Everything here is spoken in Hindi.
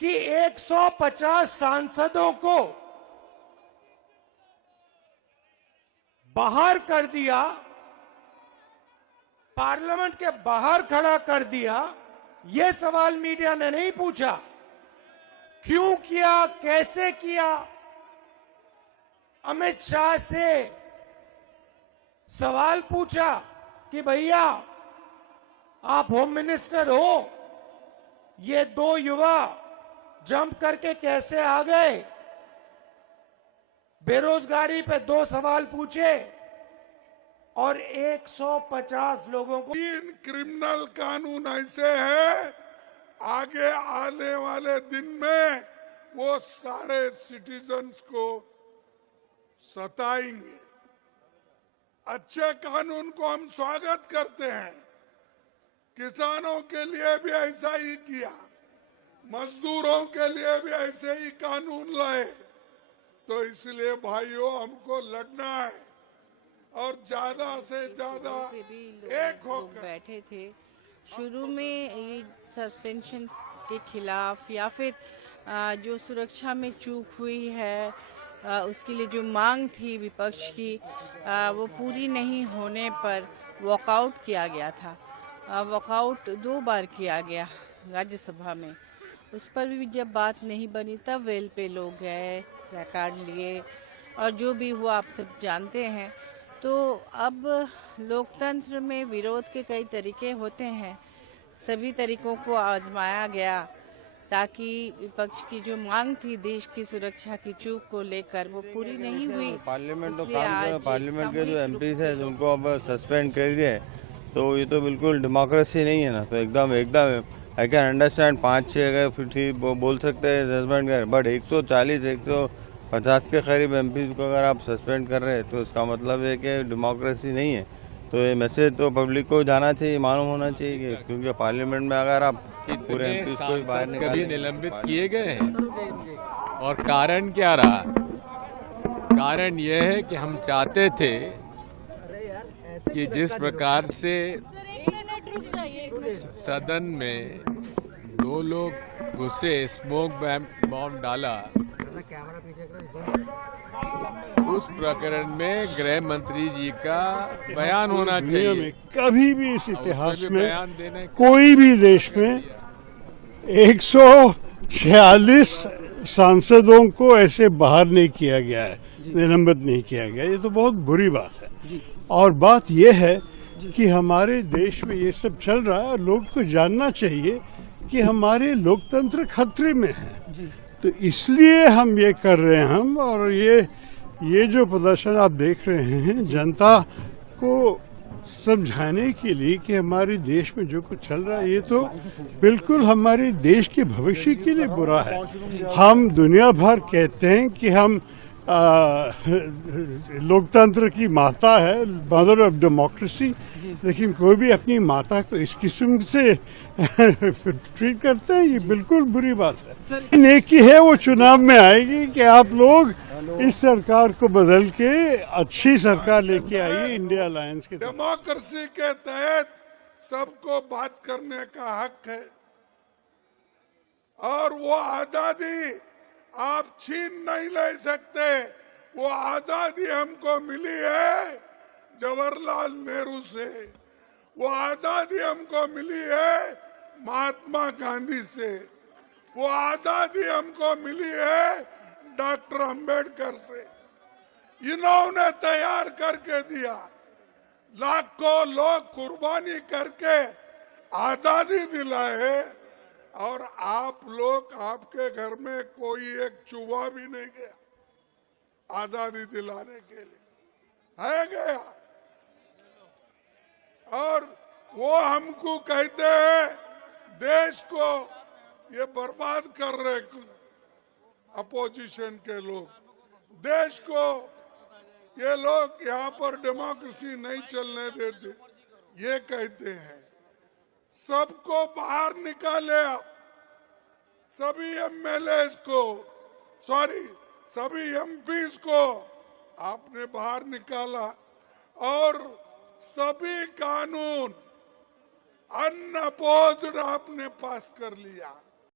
कि 150 सांसदों को बाहर कर दिया, पार्लियामेंट के बाहर खड़ा कर दिया। यह सवाल मीडिया ने नहीं पूछा। क्यों किया, कैसे किया? अमित शाह से सवाल पूछा कि भैया आप होम मिनिस्टर हो, ये दो युवा जंप करके कैसे आ गए? बेरोजगारी पे 2 सवाल पूछे और 150 लोगों को 3 क्रिमिनल कानून ऐसे हैं, आगे आने वाले दिन में वो सारे सिटीजन्स को सताएंगे। अच्छे कानून को हम स्वागत करते हैं। किसानों के लिए भी ऐसा ही किया, मजदूरों के लिए भी ऐसे ही कानून लाए। तो इसलिए भाइयों हमको लगना है और ज्यादा से ज्यादा एक होकर बैठे थे। शुरू में ये सस्पेंशन के खिलाफ या फिर जो सुरक्षा में चूक हुई है उसके लिए जो मांग थी विपक्ष की वो पूरी नहीं होने पर वॉकआउट किया गया था। वॉकआउट 2 बार किया गया राज्यसभा में। उस पर भी जब बात नहीं बनी तब वेल पे लोग गए, प्लेकार्ड लिए और जो भी हुआ आप सब जानते हैं। तो अब लोकतंत्र में विरोध के कई तरीके होते हैं, सभी तरीकों को आजमाया गया ताकि विपक्ष की जो मांग थी देश की सुरक्षा की चूक को लेकर वो पूरी नहीं हुई। पार्लियामेंट पार्लियामेंट के जो एमपीज हैं उनको अब सस्पेंड कर दिए, तो ये तो बिल्कुल डेमोक्रेसी नहीं है ना। तो एकदम आई कैन अंडरस्टैंड 5-6 अगर फिर ठीक बोल सकते हैं सस्पेंड कर, बट 140-150 के करीब एमपीज को अगर आप सस्पेंड कर रहे हैं तो इसका मतलब है कि डेमोक्रेसी नहीं है। तो ये मैसेज तो पब्लिक को जाना चाहिए, मालूम होना चाहिए क्योंकि पार्लियामेंट में अगर आप पूरे एमपीज को बाहर कभी निलंबित किए गए हैं और कारण क्या रहा? कारण यह है कि हम चाहते थे कि जिस प्रकार से सदन में 2 लोग घुसे, स्मोक बॉम्ब डाला, उस प्रकरण में गृह मंत्री जी का बयान होना चाहिए। कभी भी इस इतिहास में कोई भी देश में 146 सांसदों को ऐसे बाहर नहीं किया गया है, निलंबित नहीं किया गया। ये तो बहुत बुरी बात है। और बात यह है कि हमारे देश में ये सब चल रहा है और लोग को जानना चाहिए कि हमारे लोकतंत्र खतरे में है। तो इसलिए हम ये कर रहे हैं हम, और ये जो प्रदर्शन आप देख रहे हैं जनता को समझाने के लिए कि हमारे देश में जो कुछ चल रहा है ये तो बिल्कुल हमारे देश के भविष्य के लिए बुरा है। हम दुनिया भर कहते हैं कि हम लोकतंत्र की माता है, मदर ऑफ डेमोक्रेसी, लेकिन कोई भी अपनी माता को इस किस्म से ट्रीट करते हैं, ये बिल्कुल बुरी बात है। नेकी है वो चुनाव में आएगी कि आप लोग इस सरकार को बदल के अच्छी सरकार लेके आइए इंडिया अलायंस के। डेमोक्रेसी के तहत सबको बात करने का हक है और वो आजादी आप छीन नहीं ले सकते। वो आजादी हमको मिली है जवाहरलाल नेहरू से, वो आजादी हमको मिली है महात्मा गांधी से, वो आजादी हमको मिली है डॉक्टर अंबेडकर से। इन्होंने तैयार करके दिया, लाखों लोग कुर्बानी करके आजादी दिलाए और आप लोग, आपके घर में कोई एक चूहा भी नहीं गया आजादी दिलाने के लिए, है गया? और वो हमको कहते हैं देश को ये बर्बाद कर रहे अपोजिशन के लोग, देश को ये लोग यहाँ पर डेमोक्रेसी नहीं चलने देते, ये कहते हैं। सबको बाहर निकाले आप, सभी एमएलए को, सभी एमपीज को आपने बाहर निकाला और सभी कानून अनअपोज्ड आपने पास कर लिया।